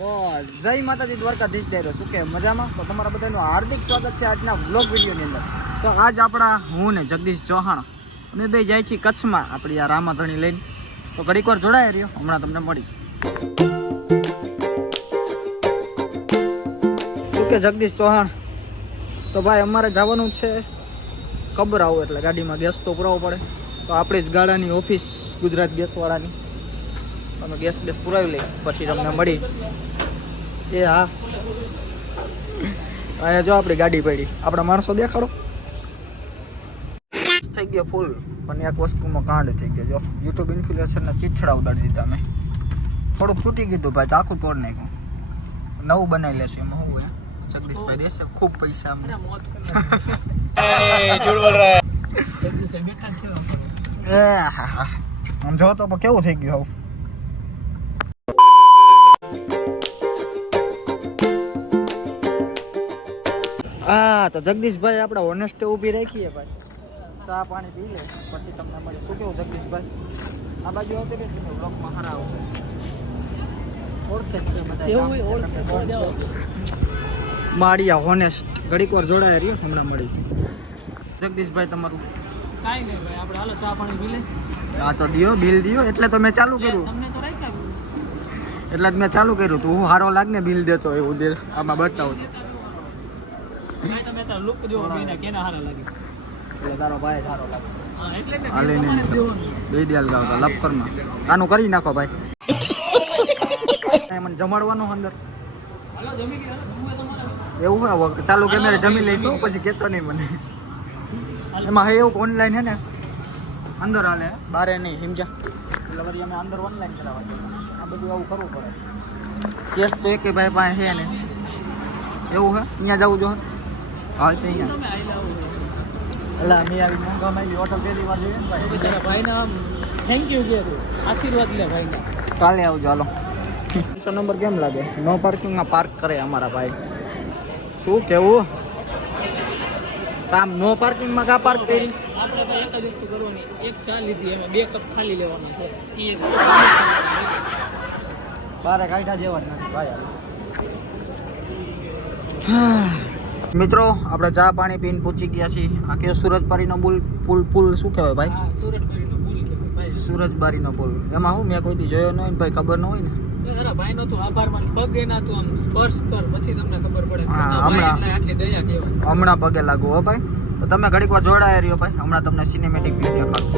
તો જય માતાજી દ્વારકાધીશ ડાયરો શું કે મજામાં? તો તમારા બધાનું હાર્દિક સ્વાગત છે આજના વ્લોગ વિડીયોની અંદર. તો આજ આપણા હું ને જગદીશ ચૌહાણ અમે બે જાય છીએ કચ્છમાં આપણી આ રામાધણી લઈને. તો ઘડીક વાર જોડાયા રહ્યો, હમણાં તમને મળીશ. શું કે જગદીશ ચૌહાણ? તો ભાઈ અમારે જવાનું છે કબરાવ, એટલે ગાડીમાં ગેસ તો પુરાવવો પડે. તો આપણી જ ગાડાની ઓફિસ ગુજરાત ગેસવાળાની, અમે ગેસ પુરાવી લઈએ પછી તમને મળી. એ હા, અહીંયા જો આપણી ગાડી પડી, આપણા માણસો દેખાડો. થઈ ગયો ફૂલ, પણ એક વસ્તુમાં કાંડ થઈ ગયો. જો યુટ્યુબ ઇન્ફ્લુએન્સરના ચીછડા ઉડાડી દીધા મેં. થોડુંક તૂટી ગયું ભાઈ, તો આખું તોડ નાખ્યું. નવું બનાવી લેશે એમાં હું જગદીશભાઈ દેશે ખૂબ પૈસા અમને. આમ જો તો કેવું થઈ ગયું આવું. હા તો જગદીશભાઈ આપણે ઓનેસ્ટે ઊભી રાખીએ ભાઈ, ચા પાણી પી લે પછી તમને મળે. શું કેવું જગદીશભાઈ? આ બાજુ આવતી રહે તમે બ્લોકમાં હારા આવશે. ઓળખે છે બધા માળિયા હોનેસ્ટ. ઘડીક વાર જોડાયા રહ્યો, હમણાં મળી. જગદીશભાઈ તમારું કાઈ નહીં ભાઈ, આપણે હાલો ચા પાણી પી લે. હા તો દિયો, બિલ દિયો. એટલે તો મેં ચાલુ કર્યું, તમને તો રાખ્યા એટલે જ મેં ચાલુ કર્યું. તું હારો લાગ ને બિલ દેતો એવું દે આમાં બતાવું. ભાઈ તમે તો લુક જો બીના કેના હારા લાગે. એટલે તારો ભાઈ સારો લાગે. હા એટલે ને હાલે ને બે દિયાલ ગાવતા લપકરમાં આનું કરી નાખો ભાઈ. મને જમાડવાનું અંદર હાલો જમી ગયા, જમવું તમારે એવું હોય. ચાલુ કેમેરે જમી લઈશું પછી કહેતો નહીં મને. એમાં હે એવું ઓનલાઈન હે ને અંદર હાલે, બારે નહીં સમજ્યા. એટલે વળી અમે અંદર ઓનલાઈન કરાવવા દઈએ. આ બધું આવું કરવું પડે. કેસ તો એક ભાઈ પાસે હે ને એવું હે. અહીંયા જવું જો હા તો અહીંયા તમે આઈ લાવો. એટલે મેં આવી મોંઘામાં આવી હોટલ પહેલી વાર જોઈએ ને ભાઈ. તારા ભાઈના આમ થેન્ક યુ કે આશીર્વાદ લે ભાઈના. કાલે આવજો હાલો. 300 નંબર કેમ લાગે? નો પાર્કિંગમાં પાર્ક કરે અમારા ભાઈ. શું કેવું? આમ નો પાર્કિંગમાં કા પાર્ક કરી? આપણે તો એક જ વસ્તુ કરવાની, એક ચા લીધી એમાં 2 કપ ખાલી લેવાના છે. એ બારે કાઢા જેવા જ નથી ભાઈ. મિત્રો આપણે ચા પાણી પીને પૂછી ગયા છીએ. આ કે સુરજબારીનો પુલ શું કહેવાય ભાઈ? હા સુરજબારીનો પુલ કહેવાય ભાઈ. સુરજબારીનો પુલ. એમાં હું મેં કોઈ દી જોયો ન હોય ને ભાઈ, ખબર ન હોય ને. તારા ભાઈનો તું આભાર માન, પગ એના તું આમ સ્પર્શ કર પછી તમને ખબર પડે. હા, હમણાં આટલી દયા કહેવાય. હમણાં પગે લાગુ હો ભાઈ. તો તમે ઘડીક વાર જોડાયા રહ્યો ભાઈ, હમણાં તમને સિનેમેટિક વ્યૂ દેખાડું.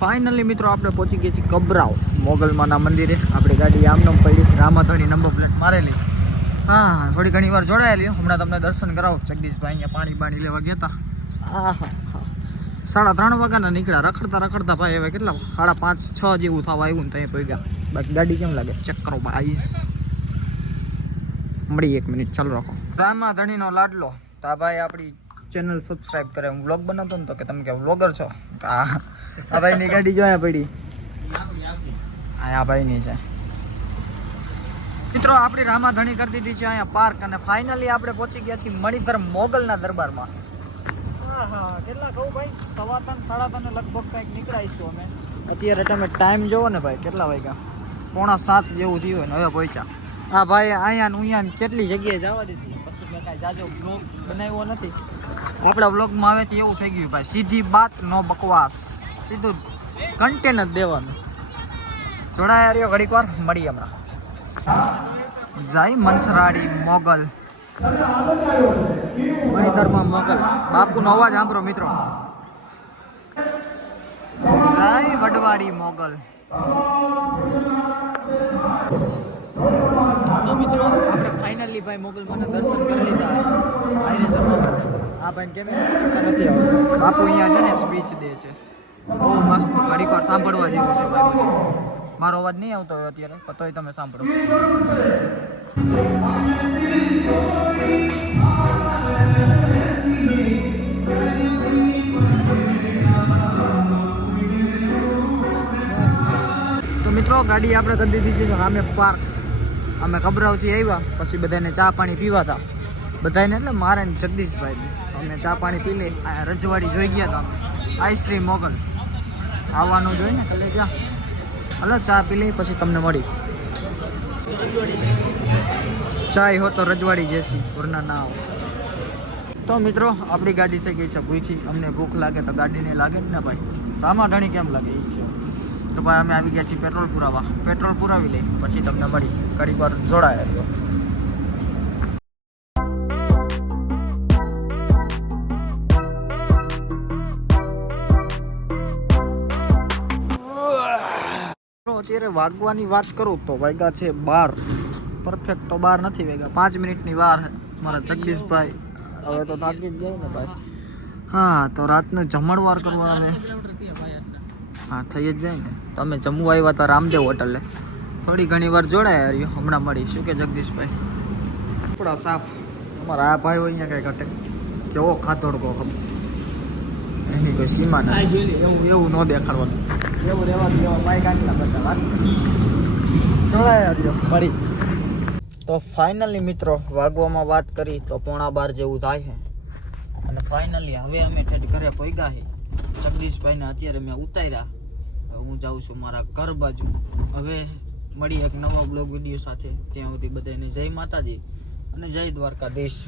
ફાઇનલી મિત્રો આપણે પહોંચી ગયા છીએ કબરાવ મોગલમાના મંદિરે. આપણી ગાડી આમનો પડી, રામાધણી નંબર પ્લેટ મારેલી. હા થોડી ઘણી વાર જોડાયેલી. હમણાં તમને દર્શન કરાવો. જગદીશભાઈ અહીંયા પાણી લેવા ગયા હતા. હા હા હા 3:30 વાગ્યાના નીકળ્યા. રખડતા ભાઈ હવે કેટલા 5:30 6 જેવું થવા આવ્યું ને ત્યાં પહોંચ્યા. બાકી ગાડી કેમ લાગે ચેક કરો ભાઈ. મળી 1 મિનિટ ચાલુ રાખો. રામાધણીનો લાડલો. તો આ ભાઈ આપણી ચેનલ સબસ્ક્રાઇબ કરે. હું વ્લોગ બનાવતો ને તો કે તમે કે વ્લોગર છો. આ ભાઈની ગાડી જોયા પડી. આ ભાઈની છે મિત્રો. આપણી રામાધણી કરી દીધી છે અહીંયા પાર્ક. અને ફાઇનલી આપણે પહોંચી ગયા છીએ મણિધર મોગલના દરબારમાં. હા હા કેટલા કહું ભાઈ, 3:15 3:30 લગભગ કંઈક નીકળાઈશું અમે. અત્યારે તમે ટાઈમ જોવો ને ભાઈ, કેટલા વાગ્યા? 6:45 જેવું થયું હોય ને હવે પહોંચ્યા. હા ભાઈ અહીંયા કેટલી જગ્યાએ જવા દીધી. પછી મેં કાંઈ જાજો બ્લોગ બનાવ્યો નથી. આપણા બ્લોગમાં આવે તો એવું થઈ ગયું ભાઈ, સીધી બાત નો બકવાસ, સીધું કન્ટેન જ દેવાનું. જોડાયા રહ્યો ઘડીક વાર, મળીએ હમણાં. જય મનસરાડી મોગલ, મણિધરમાં મોગલ. બાપુનો અવાજ સાંભળો મિત્રો. જય વડવાડી મોગલ. તો મિત્રો આપણે ફાઇનલી ભાઈ મોગલમાના દર્શન કરી લીધા. આ ભાઈ કેમેરા પકડતા નથી આવડતું. બાપુ અહીંયા છે ને સ્પીચ દે છે, બહુ મસ્ત. ઘડીક વાર સાંભળવા જેવું છે ભાઈ બધું. મારો અવાજ નહીં આવતો હોય અત્યારે, તોય તમે સાંભળો. મિત્રો ગાડી આપણે કરી દીધી છે સામે પાર્ક. અમે કબરાવથી આવ્યા પછી બધાને ચા પાણી પીવા હતા બધાને એટલે મારે ને જગદીશભાઈ અમે ચા પાણી પી લઈ. આ રજવાડી જોઈ ગયા હતા આઈસ્ક્રીમ મોગલ આવવાનું જોઈ ને એટલે ત્યાં હલો ચા પી લઈ પછી તમને મળી. ચાય હો તો રજવાડી જેસી વરના ના આવો. તો મિત્રો આપણી ગાડી થઈ ગઈ છે ભૂખી. અમને ભૂખ લાગે તો ગાડીને લાગે જ ને ભાઈ. આમાં ઘણી કેમ લાગે એ કહો. તો ભાઈ અમે આવી ગયા છીએ પેટ્રોલ પુરાવા. પેટ્રોલ પુરાવી લઈ પછી તમને મળી. ઘણી વાર જોડાયા રહ્યો. અત્યારે વાગવાની વાત કરું તો વાગ્યા છે 12. પરફેક્ટ તો 12 નથી વાગ્યા, 5 મિનિટની વાર મારા જગદીશભાઈ. હવે તો થાકી જ જાય ને ભાઈ. હા તો રાતનું જમણવાર કરવા ને હા થઈ જ જાય ને. તમે જમવા આવ્યા હતા રામદેવ હોટલે. થોડી ઘણી વાર જોડાયા રહ્યો હમણાં મળી. શું કે જગદીશભાઈ થોડા સાફ તમારા આ ભાઈ હોય અહીંયા કઈ ઘટે કેવો ખાતોડકો ખબર એની કોઈ સીમા નથી. એવું ન દેખાડવાનું. એવું રહેવાનું એવા પાઈ કાઢલા બધા વાત જોડાયા રહ્યો મળી. તો ફાઇનલી મિત્રો વાગવામાં વાત કરી તો 11:15 જેવું થાય છે. અને ફાઇનલી હવે અમે ઠેઠ ઘરે પહોંચ્યા છે. જગદીશભાઈને અત્યારે મેં ઉતાર્યા. હું જાઉં છું મારા ઘર બાજુ. હવે મળી એક નવા બ્લોગ વિડીયો સાથે. ત્યાં સુધી બધાને જય માતાજી અને જય દ્વારકાધીશ.